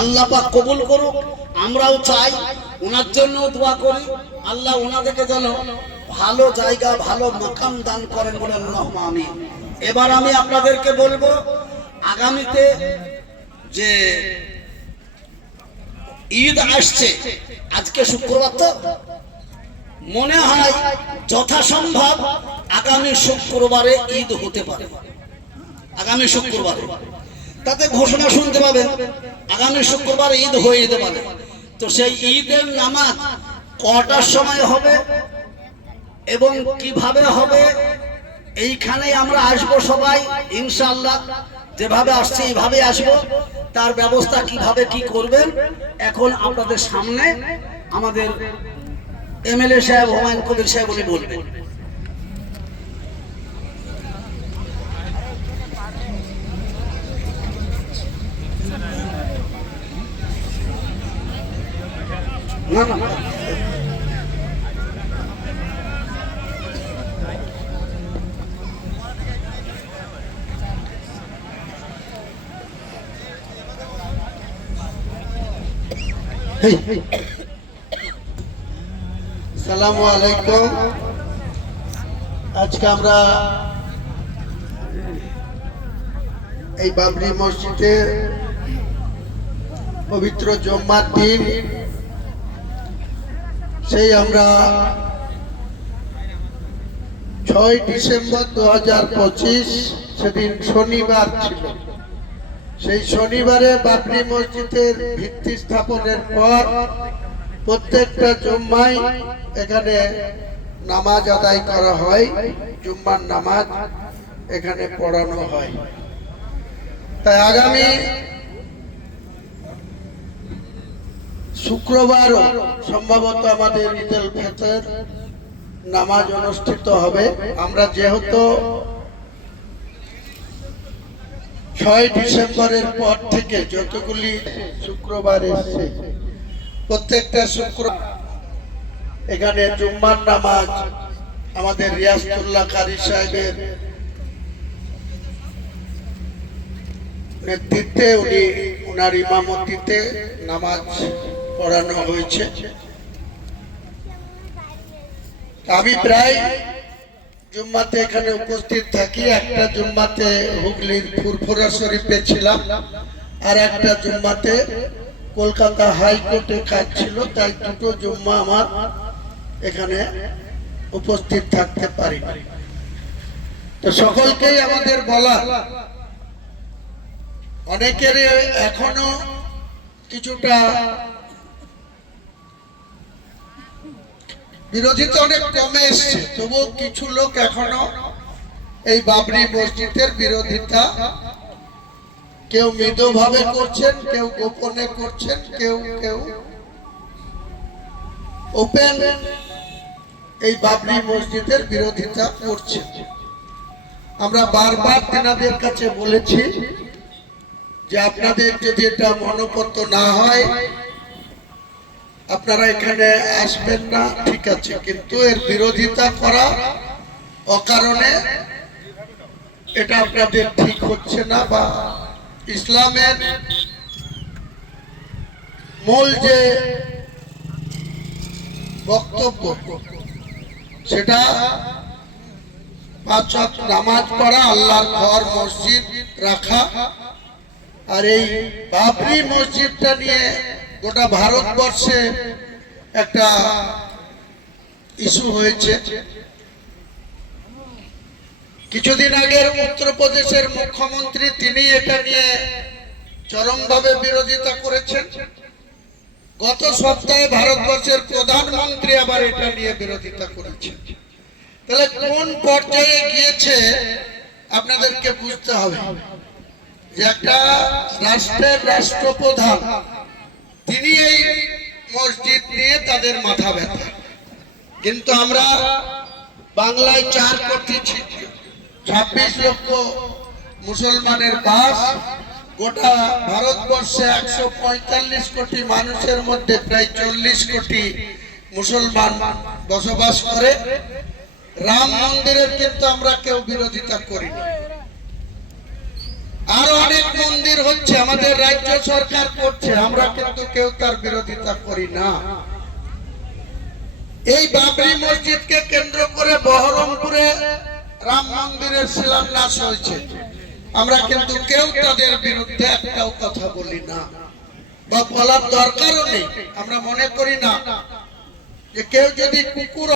আল্লাহ পাক কবুল করুক। আমরাও চাই, ওনার জন্য দোয়া করি, আল্লাহ ওনাদেরকে যেন ভালো জায়গা ভালো মাকাম দান করেন, বলেন আল্লাহুম্মা আমিন। এবার আমি আপনাদেরকে বলবো, আগামীতে যে ঈদ আসছে, আজকে শুক্রবার, তো মনে হয় যথাসম্ভব আগামী শুক্রবারে ঈদ হতে পারে। আগামী শুক্রবারে তাতে ঘোষণা শুনতে পাবেন, আগামী শুক্রবার ঈদ হয়ে যেতে পারে। তো সেই ঈদের নামাজ কটার সময় হবে এবং কিভাবে হবে, এইখানে আমরা আসবো সবাই ইনশাআল্লাহ। যেভাবে আসছে এইভাবে আসবো, তার ব্যবস্থা কিভাবে কি করবেন এখন আপনাদের সামনে আমাদের এমএলএ সাহেব হুমায়ুন কবির সাহেব উনি বলবেন। না না আসসালামু আলাইকুম। আজকে আমরা এই বাবরি মসজিদে পবিত্র জুম্মার দিন, সেই আমরা 6 ডিসেম্বর 2025 সেদিন শনিবার ছিল। সেই শনিবারে বাবরি মসজিদের ভিত্তি স্থাপনের পর প্রত্যেকটা জুম্মায় এখানে নামাজ আদায় করা হয়, জুম্মার নামাজ এখানে পড়ানো হয়। তাই আগামী শুক্রবারও সম্ভবত আমাদের ঈদুল ফিতর নামাজ অনুষ্ঠিত হবে। আমরা যেহেতু 6 ডিসেম্বরের পর থেকে যতগুলি শুক্রবার এসছে, প্রত্যেকটা শুক্রবার এখানে জুম্মার নামাজ আমাদের রিয়াজতুল্লাহ কারি সাহেবের নেতৃত্বে উনি ওনার ইমামতিতে নামাজ পড়ানো হয়েছে। আমি প্রায় জুম্মাতে এখানে উপস্থিত থাকি। একটা জুম্মাতে হুগলির ফুরফুরা শরীফে ছিলাম, আর একটা জুম্মাতে কলকাতা হাইকোর্টে কাজ ছিল, তাই দুটো জুম্মা আমার এখানে উপস্থিত থাকতে পারি। তো সকলকেই আমাদের বলা, অনেকের এখনো কিছুটা বিরোধিতা অনেক কমে এসছে, তবুও কিছু লোক এখনো এই বাবরি মসজিদের বিরোধিতা কেউ মৃদুভাবে করছেন, কেউ গোপনে করছেন, কেউ কেউ ওপেন এই বাবরি মসজিদের বিরোধিতা করছেন। আমরা বারবার তেনাদের কাছে বলেছি যে আপনাদের যদি এটা মনোপত্ত না হয় আপনারা এখানে আসবেন না, ঠিক আছে, কিন্তু এর বিরোধিতা করা অকারণে এটা আপনাদের ঠিক হচ্ছে না, বা ইসলামের মূল যে বক্তব্য সেটা 5 ওয়াক্ত নামাজ পড়া, আল্লাহর ঘর মসজিদ রাখা। আর এই বাবরি মসজিদটা নিয়ে গোটা ভারতবর্ষে একটা ইস্যু হয়েছে। কিছুদিন আগে উত্তরপ্রদেশের মুখ্যমন্ত্রী তিনি এটা নিয়ে চরমভাবে বিরোধিতা করেছেন। গত সপ্তাহে ভারতবর্ষের প্রধানমন্ত্রী আবার এটা নিয়ে বিরোধিতা করেছেন। তাহলে কোন পর্যায়ে গিয়েছে আপনাদেরকে বুঝতে হবে যে একটা রাষ্ট্রের রাষ্ট্রপ্রধান তিনি এই মসজিদ নিয়ে তাদের মাথা ব্যথা। কিন্তু আমরা বাংলায় 4 কোটি 26 লক্ষ মুসলমানের বাস, গোটা ভারতবর্ষে 145 কোটি মানুষের মধ্যে প্রায় 40 কোটি মুসলমান বসবাস করে। রাম মন্দিরের কিন্তু আমরা কেউ বিরোধিতা করি না। আরো অনেক মন্দির হচ্ছে, আমাদের রাজ্য সরকার করছে, আমরা কিন্তু কেউ তার বিরোধিতা করি না। এই বাবরি মসজিদকে কেন্দ্র করে বহরমপুরে রাম মন্দিরের শিলান্যাস হয়েছে, আমরা কিন্তু কেউ তাদের বিরুদ্ধে একটাও কথা বলি না, বা বলার দরকারও নেই। আমরা মনে করি না যে কেউ যদি কুকুর